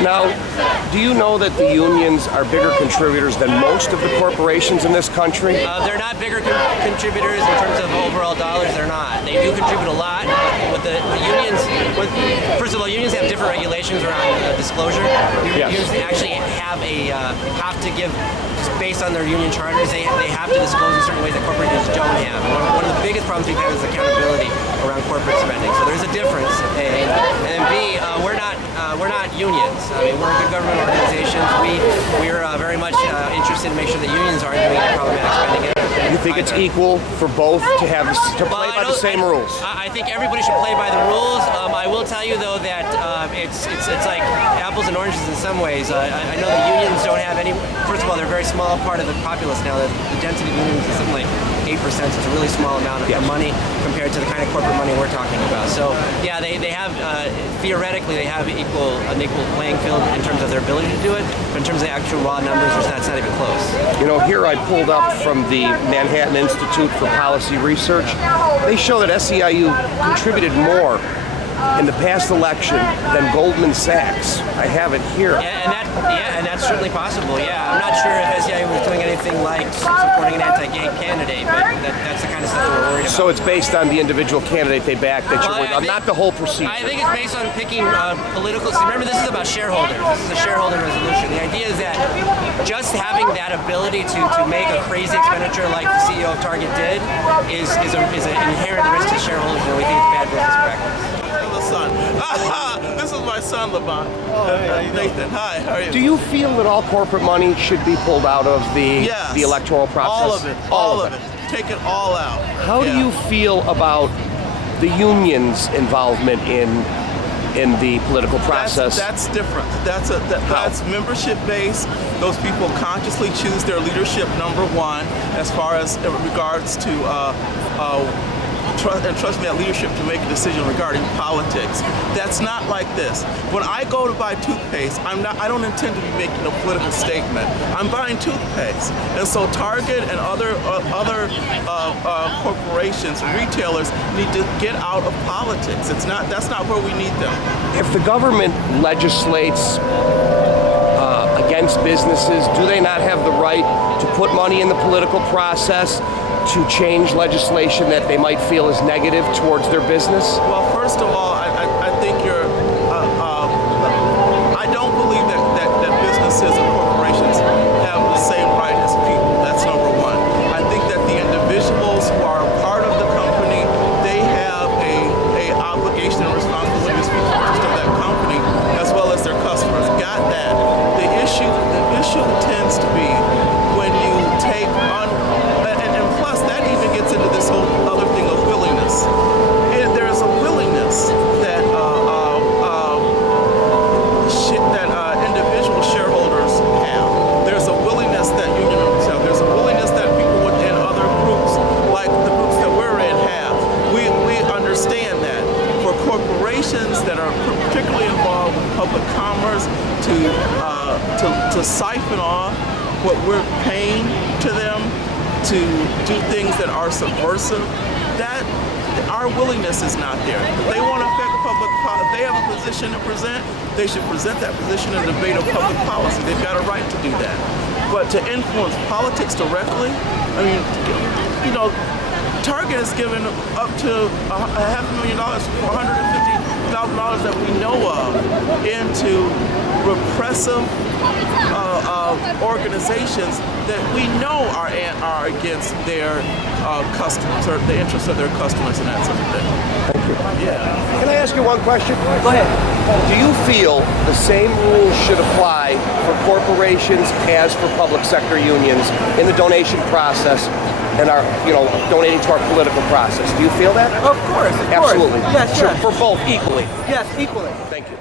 Now, do you know that the unions are bigger contributors than most of the corporations in this country? They're not bigger contributors in terms of overall dollars. They're not. They do contribute a lot. With the unions, first of all, unions have different regulations around disclosure. Yes. Unions actually have to give, just based on their union charters, they have to disclose in certain ways that corporations don't have. And one of the biggest problems we've had is accountability around corporate spending. So there's a difference. A. And B, we're not unions. I mean, we're good government organizations. We're very much interested in making sure that unions aren't doing any problematic spending. You think it's equal for both to play by the same rules? I think everybody should play by the rules. I will tell you though that it's like apples and oranges in some ways. I know the unions don't have any. First of all, they're a very small part of the populace now. The density of unions is something like 8%. So it's a really small amount of money compared to the kind of corporate money we're talking about. So yeah, they have theoretically they have an equal playing field in terms of their ability to do it, but in terms of the actual raw numbers, it's not even close. You know, here I pulled up from the Manhattan Institute for Policy Research. They show that SEIU contributed more in the past election than Goldman Sachs. I have it here. And that's certainly possible. Yeah, I'm not sure if SEIU was doing anything like supporting an anti-gay candidate, but that's the kind of stuff that we're worried about. So it's based on the individual candidate they back that you're worried about, not the whole procedure. I think it's based on picking political. So remember, this is about shareholders. This is a shareholder resolution. The idea is that just having that ability to make a crazy expenditure like the CEO of Target did is an inherent risk to shareholders, and we think it's bad business practice. Son. This is my son, Levant. Nathan, hi, how are you? Do you feel that all corporate money should be pulled out of the electoral process? All of it. All of it. Take it all out. How do you feel about the union's involvement in the political process? That's different. That's membership based. Those people consciously choose their leadership number one as far as in regards to trust that leadership to make a decision regarding politics. That's not like this. When I go to buy toothpaste, I don't intend to be making a political statement. I'm buying toothpaste, and so Target and other corporations, retailers need to get out of politics. That's not where we need them. If the government legislates against businesses, do they not have the right to put money in the political process to change legislation that they might feel is negative towards their business? Well, first of all, I think you're. I don't believe that businesses and corporations have the same right as people. That's number one. I think that the individuals who are a part of the company, they have a obligation and responsibility to speak for the interest of that company as well as their customers. Got that? The issue tends to be when you take on. That even gets into this whole other thing of willingness. And there's a willingness that individual shareholders have. There's a willingness that union members have. There's a willingness that people within other groups, like the groups that we're in, have. We understand that. For corporations that are particularly involved with public commerce to siphon off what we're paying to them, to do things that are subversive, that our willingness is not there. If they want to affect public policy, if they have a position to present, they should present that position in a debate of public policy. They've got a right to do that. But to influence politics directly, I mean, you know, Target has given up to $500,000 for $150,000 that we know of into repressive organizations that we know are against their customers or the interests of their customers and that sort of thing. Thank you. Yeah. Can I ask you one question? Go ahead. Do you feel the same rules should apply for corporations as for public sector unions in the donation process and are, donating to our political process? Do you feel that? Of course. Absolutely. Yes, sure. For both equally. Yes, equally. Thank you.